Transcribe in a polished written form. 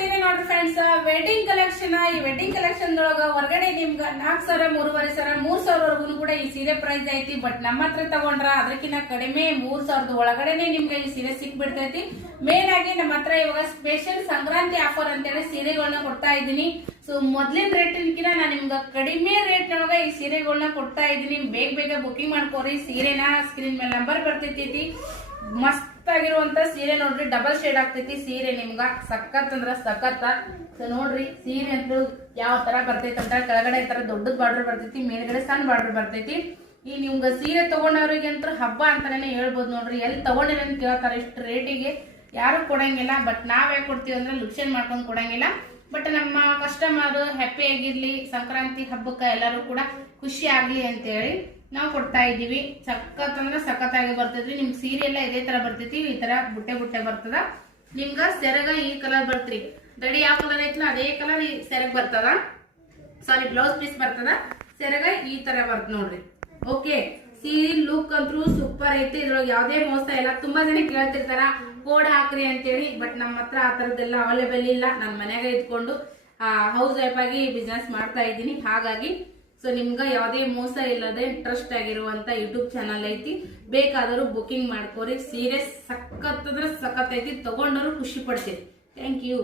ಸೀರೆ ನೋಡ್ರಿ friends, wedding collection. ಈ ವೆಡ್ಡಿಂಗ್ ಕಲೆಕ್ಷನ್ ಒಳಗ ಹೊರಗಡೆ ನಿಮ್ಗ 4,000 3,500 3,000 ಕೂಡ ಈ ಸೀರೆ ಪ್ರೈಸ್ ಐತಿ. ಬಟ್ ನಮ್ಮ ಹತ್ರ ತಗೊಂಡ್ರ ಅದಕ್ಕಿಂತ ಕಡಿಮೆ 3,000 ಒಳಗಡೆನೆ ನಿಮ್ಗೆ ಈ ಸೀರೆ ಸಿಕ್ಬಿಡ್ತೈತಿ. ಮೇನ್ ಆಗಿ ನಮ್ಮ ಹತ್ರ ಇವಾಗ ಸ್ಪೆಷಲ್ ಸಂಕ್ರಾಂತಿ ಆಫರ್ ಅಂತೇಳಿ ಸೀರೆಗಳನ್ನ ಕೊಡ್ತಾ ಇದ್ದೀನಿ. ಸೊ ಮೊದ್ಲಿನ ರೇಟ್ಕಿಂತ ನಾನು ನಿಮ್ಗೆ ಕಡಿಮೆ ರೇಟ್ ನೊಳಗ ಈ ಸೀರೆಗಳನ್ನ ಕೊಡ್ತಾ ಇದ್ದೀನಿ. ಬೇಗ ಬುಕಿಂಗ್ ಮಾಡ್ಕೋರಿ. ಸೀರೆನ ಸ್ಕ್ರೀನ್ ಮೇಲೆ ನಂಬರ್ ಬರ್ತೈತಿ. ಮಸ್ತ್ ಆಗಿರುವಂತ ಸೀರೆ ನೋಡ್ರಿ, ಡಬಲ್ ಶೇಡ್ ಆಗ್ತೈತಿ ಸೀರೆ. ನಿಮ್ಗ ಸಖತ್ ಅಂದ್ರ ಸಖತ್. ಸೊ ನೋಡ್ರಿ ಸೀರೆ ಅಂತ ಯಾವ ತರ ಬರ್ತೈತಿ ಅಂತ, ಕೆಳಗಡೆ ಈ ತರ ದೊಡ್ಡದ್ ಬಾರ್ಡರ್ ಬರ್ತೈತಿ, ಮೇಲ್ಗಡೆ ಸಣ್ಣ ಬಾರ್ಡರ್ ಬರ್ತೈತಿ. ಈ ನಿಮ್ಗ ಸೀರೆ ತಗೊಂಡವ್ರಿಗೆ ಅಂತ ಹಬ್ಬ ಅಂತಾನೆ ಹೇಳ್ಬೋದು. ನೋಡ್ರಿ ಎಲ್ಲಿ ತಗೊಂಡಿರ ಅಂತ ಕೇಳ್ತಾರ. ಇಷ್ಟು ರೇಟಿಗೆ ಯಾರು ಕೊಡಂಗಿಲ್ಲ. ಬಟ್ ನಾವ್ ಯಾಕೆ ಕೊಡ್ತೀವಿ ಅಂದ್ರೆ ಲುಕ್ಷನ್ ಮಾಡ್ಕೊಂಡ್ ಕೊಡಂಗಿಲ್ಲ. ಬಟ್ ನಮ್ಮ ಕಸ್ಟಮರ್ ಹ್ಯಾಪಿ ಆಗಿರ್ಲಿ, ಸಂಕ್ರಾಂತಿ ಹಬ್ಬಕ್ಕ ಎಲ್ಲರೂ ಕೂಡ ಖುಷಿ ಆಗ್ಲಿ ಅಂತ ಹೇಳಿ ನಾವು ಕೊಡ್ತಾ ಇದೀವಿ. ಸಖತ್ ಅಂದ್ರೆ ಸಖತ್ ಆಗಿ ಬರ್ತೈತ್ರಿ. ನಿಮ್ಗೆ ಸೀರೆ ಎಲ್ಲ ಇದೇ ತರ ಬರ್ತೈತಿ. ಈ ತರ ಬುಟ್ಟೆ ಬರ್ತದ. ನಿಮ್ಗ ಸೆರಗ ಈ ಕಲರ್ ಬರ್ತ್ರಿ. ದಡಿ ಯಾವ ಕಲರ್ ಐತ್ಲ ಅದೇ ಕಲರ್ ಈ ಸೆರಗ್ ಬರ್ತದ. ಸಾರಿ, ಬ್ಲೌಸ್ ಪೀಸ್ ಬರ್ತದ. ಸೆರಗ ಈ ತರ ಬರ್ತ ನೋಡ್ರಿ. ಓಕೆ, ಸೀರೆ ಲುಕ್ ಅಂತೂ ಸೂಪರ್ ಐತಿ. ಇದ್ರೊಳಗೆ ಯಾವ್ದೇ ಮೋಸ ಇಲ್ಲ. ತುಂಬಾ ಜನ ಕೇಳ್ತಿರ್ತಾರ ಕೋಡ್ ಹಾಕ್ರಿ ಅಂತೇಳಿ. ಬಟ್ ನಮ್ಮ ಹತ್ರ ಆ ತರದ್ದೆಲ್ಲ ಅವೈಲೇಬಲ್ ಇಲ್ಲ. ನಾನು ಮನ್ಯಾಗ ಇದ್ಕೊಂಡು ಹೌಸ್ ವೈಫ್ ಆಗಿ ಬಿಸ್ನೆಸ್ ಮಾಡ್ತಾ ಇದ್ದೀನಿ. ಹಾಗಾಗಿ ಸೊ ನಿಮ್ಗ ಯಾವ್ದೇ ಮೋಸ ಇಲ್ಲದೆ ಟ್ರಸ್ಟ್ ಆಗಿರುವಂತ ಯೂಟ್ಯೂಬ್ ಚಾನಲ್ ಐತಿ. ಬೇಕಾದರೂ ಬುಕಿಂಗ್ ಮಾಡ್ಕೋರಿ. ಸೀರೆ ಸಖತ್ ಅಂದ್ರೆ ಸಖತ್ ಐತಿ. ತಗೊಂಡರು ಖುಷಿ ಪಡ್ತೀರಿ. Thank you.